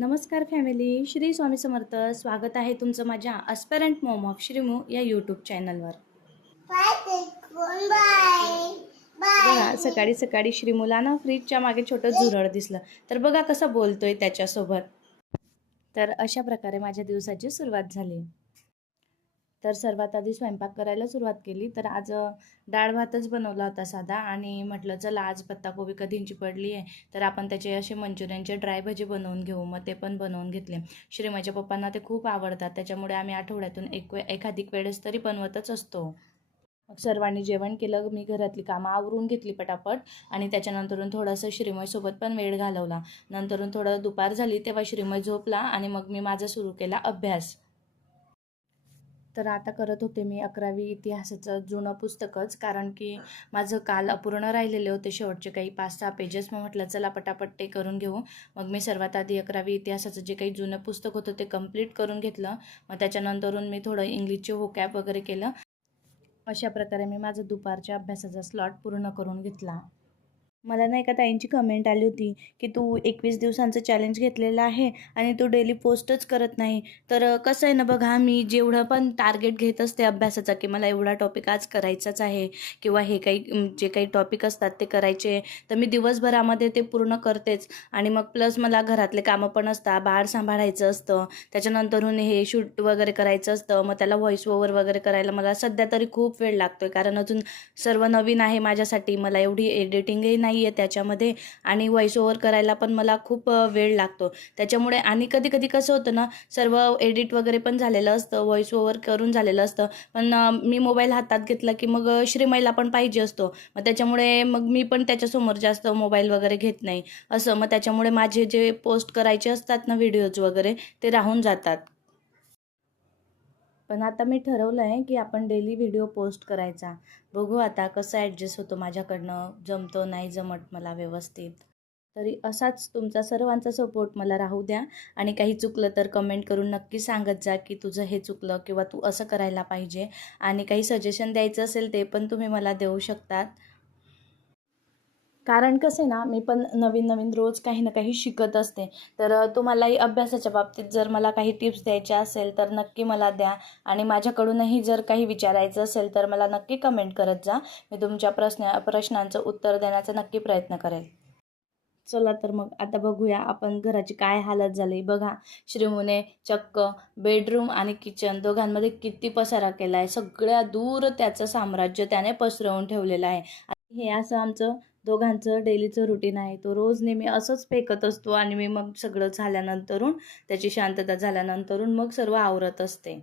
नमस्कार फॅमिली, श्री स्वामी समर्थ. स्वागत आहे तुमचं माझ्या अस्पेरंट मॉम ऑफ श्रीमू या यूट्यूब चॅनलवर. बघा, सकाळी सकाळी श्रीमूला ना फ्रीजच्या मागे छोटं झुरळ दिसलं, तर बघा कसं बोलतोय त्याच्यासोबत. तर अशा प्रकारे माझ्या दिवसाची सुरुवात झाली. तर सर्वात आधी स्वयंपाक करायला सुरुवात केली. तर आज डाळ भातच बनवला होता साधा, आणि म्हटलं चला आज पत्ताकोबी कधींची पडली आहे, तर आपण त्याचे असे मंचुरियनचे ड्राय भजी बनवून घेऊ. मग ते पण बनवून घेतले. श्रीमाच्या पप्पांना ते खूप आवडतात, त्याच्यामुळे आम्ही आठवड्यातून एखादी वेळेस तरी बनवतच असतो. मग सर्वांनी जेवण केलं. मी घरातली कामं आवरून घेतली पटापट, आणि त्याच्यानंतरून थोडंसं श्रीमयसोबत पण वेळ घालवला. नंतरून थोडं दुपार झाली तेव्हा श्रीमय झोपला, आणि मग मी माझा सुरू केला अभ्यास. तर आता करत होते मी 11वी इतिहासाचं जुनं पुस्तकच, कारण की माझं काल अपूर्ण राहिलेले होते शेवटचे काही 5-6 पेजेस. मग म्हटलं चला पटापट ते करून घेऊ. मग मी सर्वात आधी 11वी इतिहासाचं जे काही जुनं पुस्तक होतं ते कंप्लीट करून घेतलं. मग त्याच्यानंतरून मी थोडं इंग्लिशचे व्होकॅब वगैरे केलं. अशा प्रकारे मी माझं दुपारच्या अभ्यासाचा स्लॉट पूर्ण करून घेतला. मला ना एका ताईंची कमेंट आली होती की तू 21 दिवसांचं चॅलेंज घेतलेलं आहे आणि तू डेली पोस्टच करत नाही. तर कसं आहे ना बघा, मी जेवढं पण टार्गेट घेत असते अभ्यासाचा की मला एवढा टॉपिक आज करायचाच आहे, किंवा हे काही जे काही टॉपिक असतात ते करायचे, तर मी दिवसभरामध्ये ते पूर्ण करतेच. आणि मग प्लस मला घरातले कामं पण असतात, बाळ सांभाळायचं असतं, त्याच्यानंतरून हे शूट वगैरे करायचं असतं. मग त्याला व्हॉइस ओव्हर वगैरे करायला मला सध्या तरी खूप वेळ लागतो आहे, कारण अजून सर्व नवीन आहे माझ्यासाठी. मला एवढी एडिटिंगही नाही आहे त्याच्यामध्ये, आणि व्हॉइस ओव्हर करायला पण मला खूप वेळ लागतो त्याच्यामुळे. आणि कधी कधी कसं होतं ना, सर्व एडिट वगैरे पण झालेलं असतं, व्हॉइस ओव्हर करून झालेलं असतं, पण मी मोबाईल हातात घेतला की मग श्रीमयला पण पाहिजे असतो. मग त्याच्यामुळे मग मी पण त्याच्यासमोर जास्त मोबाईल वगैरे घेत नाही असं. मग त्याच्यामुळे माझे जे पोस्ट करायचे असतात ना व्हिडिओज वगैरे, ते राहून जातात. पण आता मी ठरवलं आहे की आपण डेली व्हिडिओ पोस्ट करायचा. बघू आता कसं ॲडजस्ट होतो माझ्याकडनं, जमतो नाही जमत मला व्यवस्थित. तरी असाच तुमचा सर्वांचा सपोर्ट मला राहू द्या, आणि काही चुकलं तर कमेंट करून नक्की सांगत जा की तुझं हे चुकलं किंवा तू असं करायला पाहिजे. आणि काही सजेशन द्यायचं असेल ते पण तुम्ही मला देऊ शकतात. कारण कसं आहे ना, मी पण नवीन नवीन रोज काही ना काही शिकत असते. तर तुम्हालाही अभ्यासाच्या बाबतीत जर मला काही टिप्स द्यायच्या असेल तर नक्की मला द्या, आणि माझ्याकडूनही जर काही विचारायचं असेल तर मला नक्की कमेंट करत जा. मी तुमच्या प्रश्नांचं उत्तर देण्याचा नक्की प्रयत्न करेल. चला तर मग आता बघूया आपण घराची काय हालत झाली. बघा, श्रीमूने चक्क बेडरूम आणि किचन दोघांमध्ये किती पसारा केला आहे. सगळ्या दूर त्याचं साम्राज्य त्याने पसरवून ठेवलेलं आहे. हे असं आमचं दोघांचं डेलीचं रुटीन आहे. तो रोज नेहमी असंच फेकत असतो, आणि मी मग सगळं झाल्यानंतरून, त्याची शांतता झाल्यानंतरून मग सर्व आवरत असते.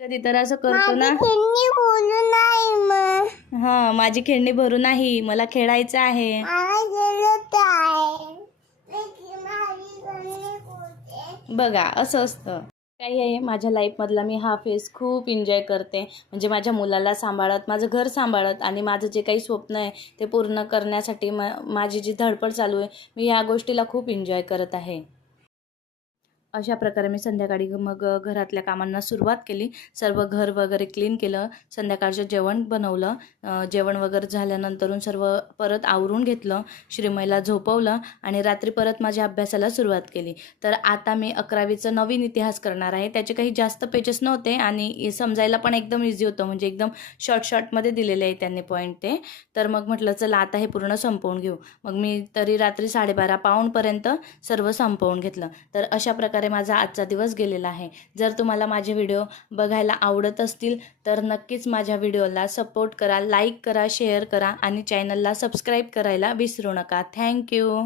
कधी तर असं करतो ना, हां, माझी खेळणी भरू नाही, मला खेळायचं आहे. बघा असं असतं. काही आहे माझ्या लाईफमधला मी हा फेज खूप एन्जॉय करते. म्हणजे माझ्या मुलाला सांभाळत, माझं घर सांभाळत, आणि माझं जे काही स्वप्न आहे ते पूर्ण करण्यासाठी माझी जी धडपड चालू आहे, मी या गोष्टीला खूप एन्जॉय करत आहे. अशा प्रकारे मी संध्याकाळी मग घरातल्या कामांना सुरुवात केली. सर्व घर वगैरे क्लीन केलं, संध्याकाळचं जेवण बनवलं. जेवण वगैरे झाल्यानंतरून सर्व परत आवरून घेतलं, श्रीमयला झोपवलं, आणि रात्री परत माझ्या अभ्यासाला सुरुवात केली. तर आता मी 11वीचं नवीन इतिहास करणार आहे. त्याचे काही जास्त पेजेस नव्हते, आणि समजायला पण एकदम इझी होतं, म्हणजे एकदम शॉर्टमध्ये दिलेले आहे त्यांनी पॉईंट ते. तर मग म्हटलं चला आता हे पूर्ण संपवून घेऊ. मग मी तरी रात्री 12:30 पाऊणपर्यंत सर्व संपवून घेतलं. तर अशा प्रकारे माझा आजचा दिवस गेलेला आहे. जर तुम्हाला माझे व्हिडिओ बघायला आवडत असतील तर नक्कीच माझ्या व्हिडिओला सपोर्ट करा, लाईक करा, शेअर करा, आणि चॅनलला सबस्क्राईब करायला विसरू नका. थँक्यू.